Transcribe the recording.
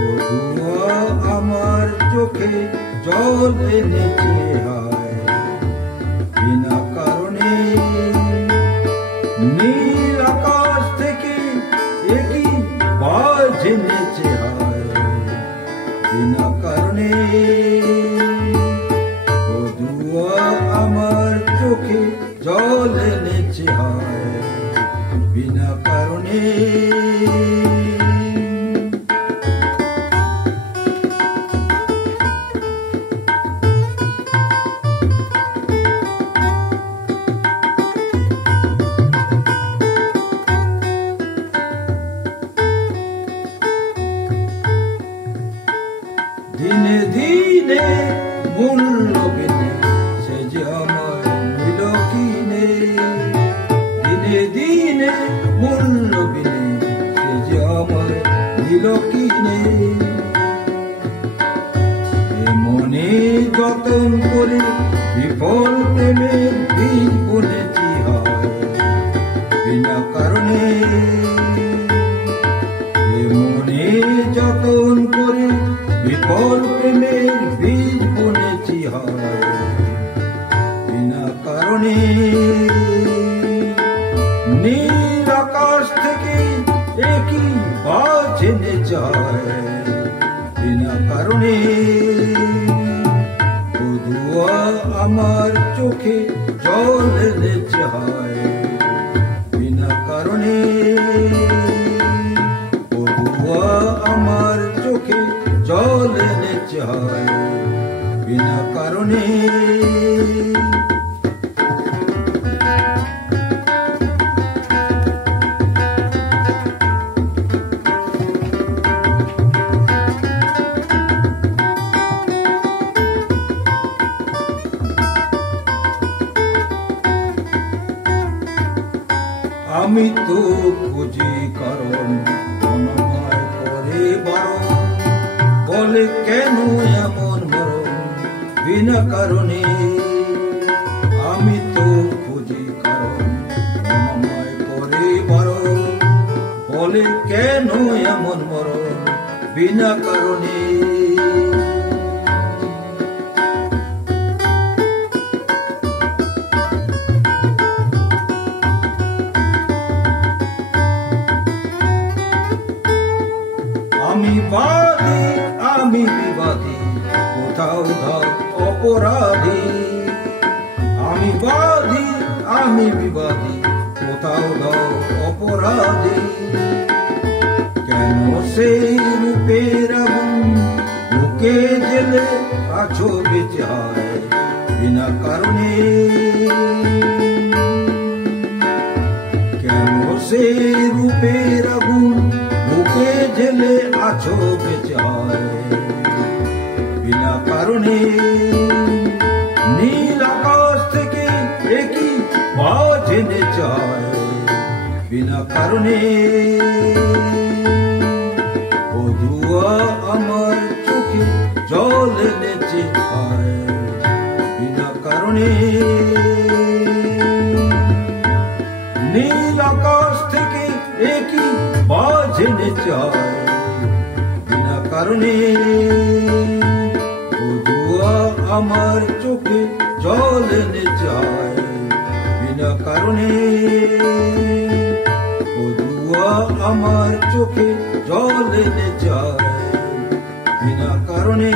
বধুয়া আমার চোখে জল এনেছে হায় বিনা কারণে। নীল আকাশ থেকে একই বাজ এনেছে হায় বিনা কারণে। বধুয়া আমার চোখে জল এনেছে হায় বিনা কারণে। দিনে দিনে মূল্য বিনে সে যে আমায় নিল কিনে। দিনে দিনে মূল্য বিনে সে যে আমায় নিল কিনে। মনে যতন করে বিফল প্রেমের বীজ বুনেছি হয় বিনা কারণে। মনে যতন করে বিফল প্রেমের বীজ বুনেছি হয় বিনা কারণে। নীল আকাশ থেকে একই বাজ এনেছে হায় বিনা কারণে। বধুয়া আমার চোখে জল এনেছে হায় বিনা কারণে। বধুয়া আমার চোখে জল এনেছে হায় বিনা কারণে। আমি তো খুঁজি কারণ মনমায় করে বারণ। বলে কেন এমন মরণ বিনা কারণে। আমি তো খুঁজি কারণ মনমায় করে বারণ। বলে কেন এমন মরণ বিনা কারণে। আমি বাদী আমি বিবাদী কোথাও ধর অপরাধী। আমি বাদী আমি বিবাদী কোথাও ধর অপরাধী। কেন সেই রূপের আগুন বুকে জেলে আছো বেঁচে হায় বিনা কারণে। কেন সেই রূপের আগুন বুকে জেলে আছো বেঁচে হায় বিনা কারণে। নীল আকাশ থেকে একই বাজ এনেছে হায় বিনা কারণে। বধুয়া আমার চোখে জল এনেছে হায় বিনা কারণে। নীল আকাশ থেকে একই বাজ এনেছে হায় বিনা কারণে। বধুয়া আমার চোখে জল এনেছে হায় বিনা কারণে। বধুয়া আমার চোখে জল এনেছে হায় বিনা কারণে।